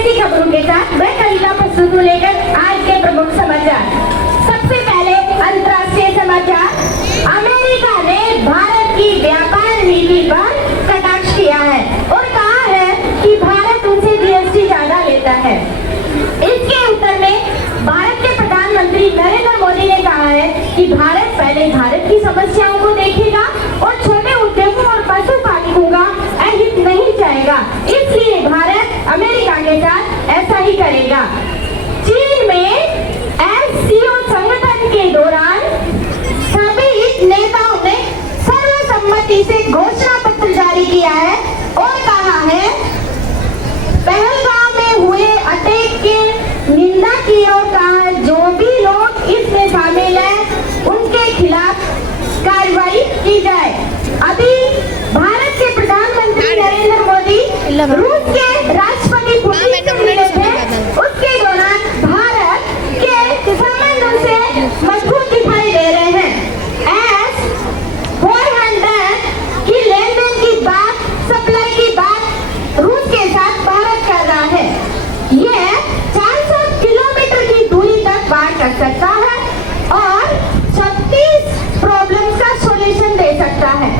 ऐसी खबरों के साथ मैं कविता प्रस्तुत हूँ लेकर आज के प्रमुख समाचार। सबसे पहले अंतर्राष्ट्रीय समाचार। अमेरिका ने भारत की व्यापार नीति पर कटाक्ष किया है और कहा है कि भारत उनसे जीएसटी ज्यादा लेता है। इसके उत्तर में भारत के प्रधानमंत्री नरेंद्र मोदी ने कहा है कि भारत पहले भारत की समस्याओं को देखेगा और छोटे उद्योगों और पशुपालकों का अहित नहीं चाहेगा, इसलिए भारत अमेरिका के साथ ऐसा ही करेगा। चीन में एससीओ संगठन के दौरान सभी नेताओं ने सर्वसम्मति से घोषणा पत्र जारी किया है और कहा है पहलगाम में हुए अटैक की निंदा की और कहा जो भी लोग इसमें शामिल हैं उनके खिलाफ कार्रवाई की जाए। अभी भारत के प्रधानमंत्री नरेंद्र मोदी रूस के राष्ट्रपति पुतिन से मिले थे, उसके दौरान भारत के संबंध उनसे मजबूत दिखाई दे रहे हैं। S-400 की लेन-देन की बात, सप्लाई की बात रूस के साथ भारत कर रहा है। यह 400 किलोमीटर की दूरी तक पार कर सकता है और 36 प्रॉब्लम्स का सॉल्यूशन दे सकता है।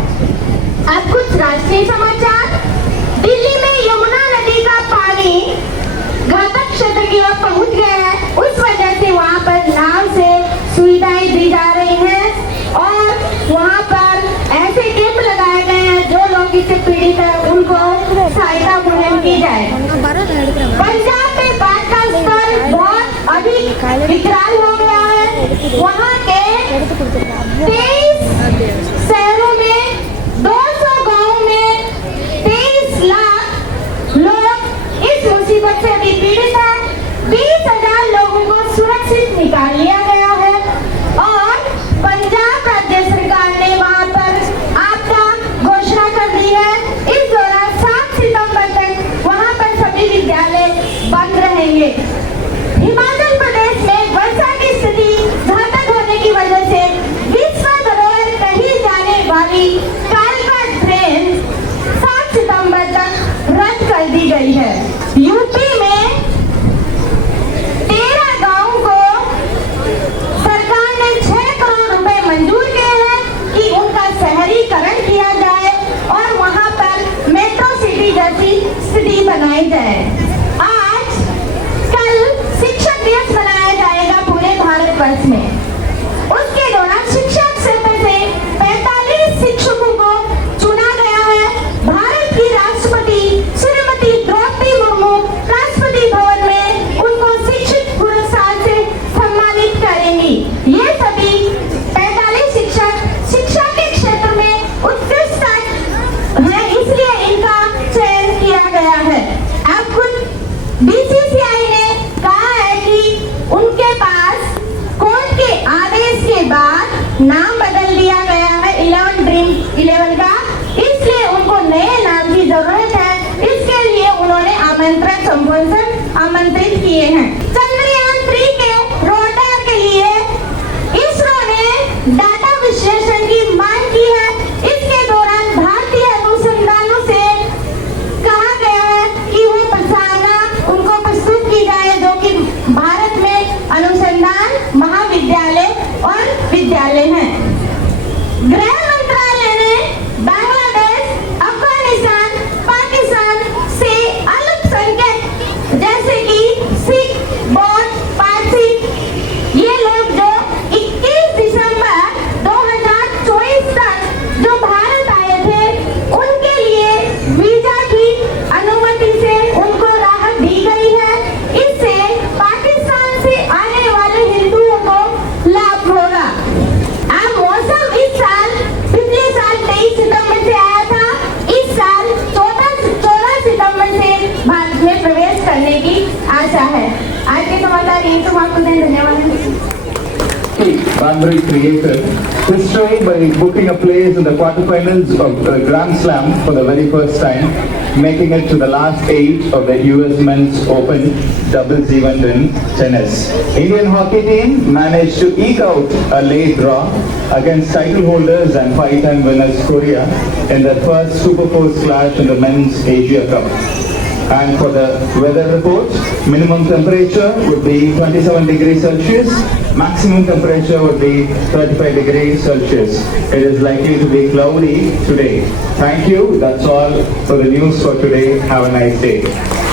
अब कुछ राष्ट्रीय समाचार। दिल्ली में यमुना नदी का पानी घातक क्षेत्र की ओर पहुंच गया है, उस वजह से वहां पर नाव से सुविधाएं दी जा रही हैं और वहां पर ऐसे कैंप लगाए गए हैं जो लोग इससे पीड़ित है उनको सहायता मुहैया की जाए। पंजाब में बाढ़ का स्तर बहुत अधिक विकराल हो गया है। वहां के 23 शहरों में 200 गांवों में 23 लाख लोग इस मुसीबत से अभी पीड़ित हैं। 20,000 लोगों को सुरक्षित निकाल लिया गया है और पंजाब राज्य सरकार ने वहां पर आपदा घोषणा कर दी है। इस दौरान 7 सितंबर तक वहां पर सभी विद्यालय बंद रहेंगे। हिमाचल प्रदेश में वर्षा की स्थिति घातक होने की वजह से विश्व धरोहर कही जाने वाली कालका ट्रेन 7 सितंबर तक रद्द कर दी गई है। यूपी में 13 गांवों को सरकार ने 6 करोड़ रुपए मंजूर किए हैं कि उनका शहरीकरण किया जाए और वहां पर मेट्रो सिटी जैसी स्थिति बनाई जाए। आज कल शिक्षक दिवस मनाया जाएगा पूरे भारतवर्ष में। उसके दौरान शिक्षा क्षेत्र से 45 शिक्षकों को चुना गया है। भारत की राष्ट्रपति श्रीमती द्रौपदी मुर्मू राष्ट्रपति भवन में उनको शिक्षक पुरस्कार से सम्मानित करेंगी। ये सभी 45 शिक्षक शिक्षा के क्षेत्र में उत्कृष्ट हैं, इसलिए इनका चयन किया गया है। अब कुछ बीसीसीआई ने कहा है कि उनके पास कोर्ट के आदेश के बाद नाम बदल दिया गया है 11 ड्रीम 11 का, इसलिए उनको नए नाम की जरूरत है। इसके लिए उन्होंने आमंत्रण संबोधन आमंत्रित किए हैं। चंद्रयान 3 के रोटर के लिए इसरो ने डाटा विश्लेषण की मांग की है। इसके दौरान भारतीय अनुसंधानों से कहा गया है कि वो प्रस्तावना उनको प्रस्तुत की जाए जो कि भारत में अनुसंधान महाविद्यालय और विद्यालय हैं। गृह मंत्रालय ने बांग्लादेश, अफगानिस्तान, पाकिस्तान से अल्पसंख्यक जैसे कि सिख, बौद्ध, पारसी ये लोग जो 21 दिसंबर 2024 तक जो भारत आए थे उनके लिए वीजा की अनुमति से उनको राहत दी गई है। इससे पाकिस्तान से आने वाले हिंदुओं को लाभ होगा। अब मौसम इस साल पिछले साल 23 सितंबर से आया था, इस साल 14 सितंबर से भारत में प्रवेश करने की आशा है। आज के समाचार यही समाप्त हैं। धन्यवाद। Banbury created history by booking a place in the quarterfinals of the Grand Slam for the very first time, making it to the last 8 of the US Men's Open doubles event in tennis. Indian hockey team managed to eke out a late draw against title holders and 5-time winners Korea in their first Super 4 clash in the Men's Asia Cup. And for the weather report, minimum temperature would be 27 degrees Celsius, maximum temperature would be 35 degrees Celsius. It is likely to be cloudy today. Thank you. That's all for the news for today. Have a nice day.